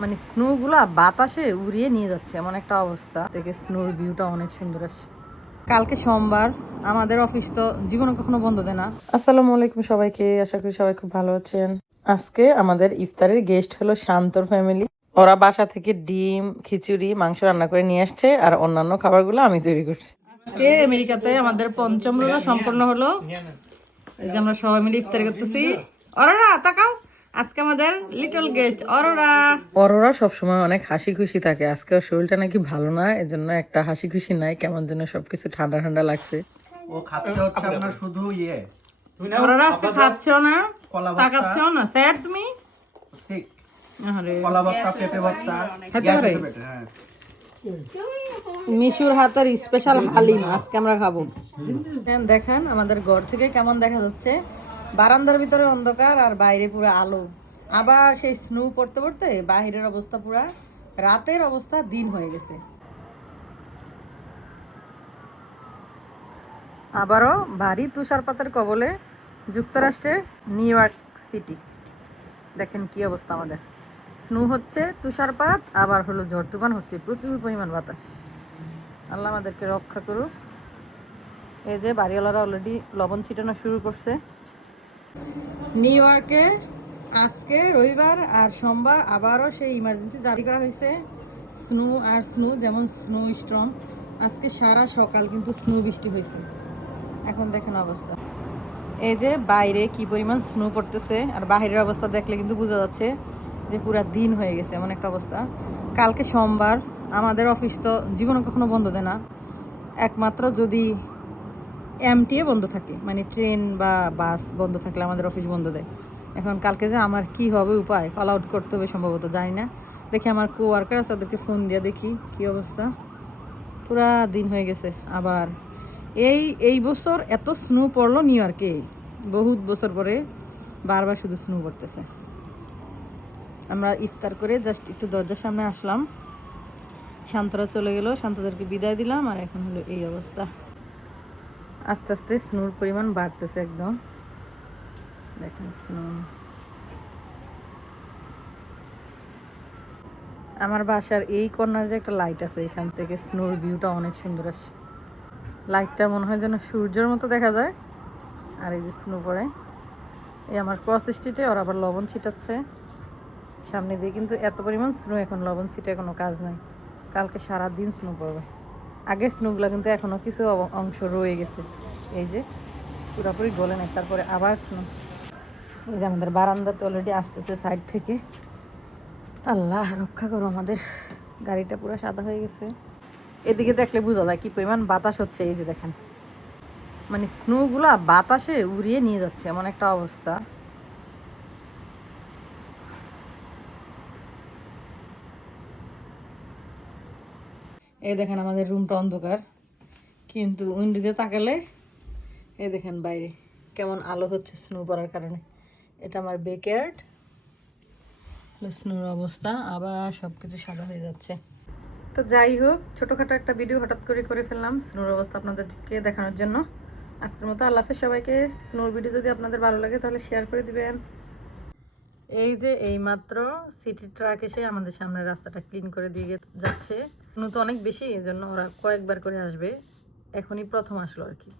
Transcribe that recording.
মানে স্নোগুলা বাতাসে উড়িয়ে নিয়ে যাচ্ছে এমন একটা অবস্থা। থেকে স্নোর ভিউটা অনেক সুন্দর আসছে। কালকে সোমবার আমাদের অফিস তো জীবনে কখনো বন্ধ দেয় না। আসসালামু আলাইকুম সবাইকে আশা করি সবাই খুব ভালো আছেন। আজকে আমাদের ইফতারের গেস্ট হলো শান্তর ফ্যামিলি ওরা বাসা থেকে ডিম খিচুড়ি মাংস রান্না করে নিয়ে আসছে আর অন্যান্য খাবারগুলো আমি তৈরি করছি। আজকে আমেরিকাতে আমাদের পঞ্চম রোজা সম্পন্ন হলো। এই যে আমরা সবাই মিলে ইফতার করতেছি। অরোরা তাকাও। আজকে আমাদের লিটল গেস্ট অরোরা। অরোরা সবসময় অনেক হাসি খুশি থাকে। আজকে শরীরটা নাকি ভালো না এজন্য একটা হাসি খুশি নাই কেমন যেন সবকিছু ঠান্ডা ঠান্ডা লাগছে। ও খাচ্ছে হচ্ছে আপনার শুধু ইয়ে। অরোরা আজকে খাচ্ছেও না তাকাচ্ছেও না। স্যার তুমি? আরে কলা ভর্তা পেঁপে ভর্তা। পেটে, হ্যাঁ। মিশুর হাতের স্পেশাল হালিম আজকে আমরা খাব। হ্যাঁ, দেখেন আমাদের ঘর থেকে কেমন দেখা যাচ্ছে। বারান্দার ভিতরে অন্ধকার আর বাইরে পুরো আলো। আবার সেই স্নো পড়তে পড়তে বাইরের অবস্থা পুরা রাতের অবস্থা দিন হয়ে গেছে। আবারও ভারী তুষারপাতের কবলে যুক্তরাষ্ট্রের নিউ ইয়র্ক সিটি। দেখেন কি অবস্থা আমাদের। স্নো হচ্ছে তুষারপাত, আবার হলো ঝড় তুফান, হচ্ছে প্রচুর পরিমাণ বাতাস। আল্লাহ আমাদেরকে রক্ষা করুক। এই যে বাড়িওয়ালারা অলরেডি লবণ ছিটানো শুরু করছে। নিউ ইয়র্কে আজকে রবিবার আর সোমবার আবারও সেই ইমার্জেন্সি জারি করা হয়েছে। স্নো আর স্নো যেমন স্নো স্ট্রং আজকে সারা সকাল কিন্তু স্নো বৃষ্টি হয়েছে। এখন দেখেন অবস্থা। এই যে বাইরে কি পরিমাণ স্নো পড়তেছে আর বাইরের অবস্থা দেখলে কিন্তু বোঝা যাচ্ছে যে পুরা দিন হয়ে গেছে, এমন একটা অবস্থা। কালকে সোমবার আমাদের অফিস তো জীবনে কখনো বন্ধ দেয় না। একমাত্র যদি এমটিএ বন্ধ থাকে। মানে ট্রেন বা বাস বন্ধ থাকলে আমাদের অফিস বন্ধ দেয়। এখন কালকে যে আমার কি হবে উপায়? কল আউট করতে হবে সম্ভবত, জানি না। দেখি আমার কো ওয়ার্কার আছে তাদেরকে ফোন দিয়ে দেখি কি অবস্থা। পুরা দিন হয়ে গেছে আবার। এই এই বছর এত স্নো পড়ল নিউ ইয়র্কে বহুত বছর পরে বারবার শুধু স্নো পড়তেছে। আমরা ইফতার করে জাস্ট একটু দরজার সামনে আসলাম। শান্তরা চলে গেল, শান্তদেরকে বিদায় দিলাম, আর এখন হলো এই অবস্থা। আস্তে আস্তে স্নোর পরিমাণ বাড়তেছে একদম। দেখেন স্নো আমার বাসার এই কর্নার যে একটা লাইট আছে, এখান থেকে স্নোর ভিউটা অনেক সুন্দর আসে লাইটটা মনে হয় যেন সূর্যের মতো দেখা যায়। আর এই যে স্নো পড়ে এই আমার ক্রস স্ট্রিটে ওরা আবার লবণ ছিটাচ্ছে। সামনে দিয়ে কিন্তু এত পরিমাণ স্নো এখন লবণ ছিটে কোনো কাজ নাই। কালকে সারা দিন স্নো পড়বে। আগের স্নোগুলো কিন্তু এখনও কিছু অংশ রয়ে গেছে। এই যে পুরোপুরি গলে নেই, তারপরে আবার স্নো এই যে আমাদের বারান্দাতে অলরেডি আসতেছে সাইড থেকে। আল্লাহ, রক্ষা করো আমাদের। গাড়িটা পুরো সাদা হয়ে গেছে। এদিকে দেখলে বোঝা যায় কি পরিমাণ বাতাস হচ্ছে, এই যে দেখেন। মানে স্নোগুলা বাতাসে উড়িয়ে নিয়ে যাচ্ছে, এমন একটা অবস্থা। এই দেখেন আমাদের রুমটা অন্ধকার। কিন্তু উইন্ডো দিয়ে তাকালে এই দেখেন বাইরে, কেমন আলো হচ্ছে স্নো পড়ার কারণে। এটা আমার বেকয়ার্ড স্নোর অবস্থা, আবার সব কিছু সাদা হয়ে যাচ্ছে। তো যাই হোক, ছোটোখাটো একটা ভিডিও হঠাৎ করে করে ফেললাম স্নোর অবস্থা আপনাদেরকে দেখানোর জন্য। আজকের মতো আল্লাহ সবাইকে স্নোর ভিডিও যদি আপনাদের ভালো লাগে তাহলে শেয়ার করে দিবেন। এই যে এইমাত্র সিটি ট্রাক এসে আমাদের সামনে রাস্তাটা ক্লিন করে দিয়ে যাচ্ছে। তো অনেক বেশি এই জন্য ওরা কয়েকবার করে আসবে। এখনই প্রথম আসলো আর কি।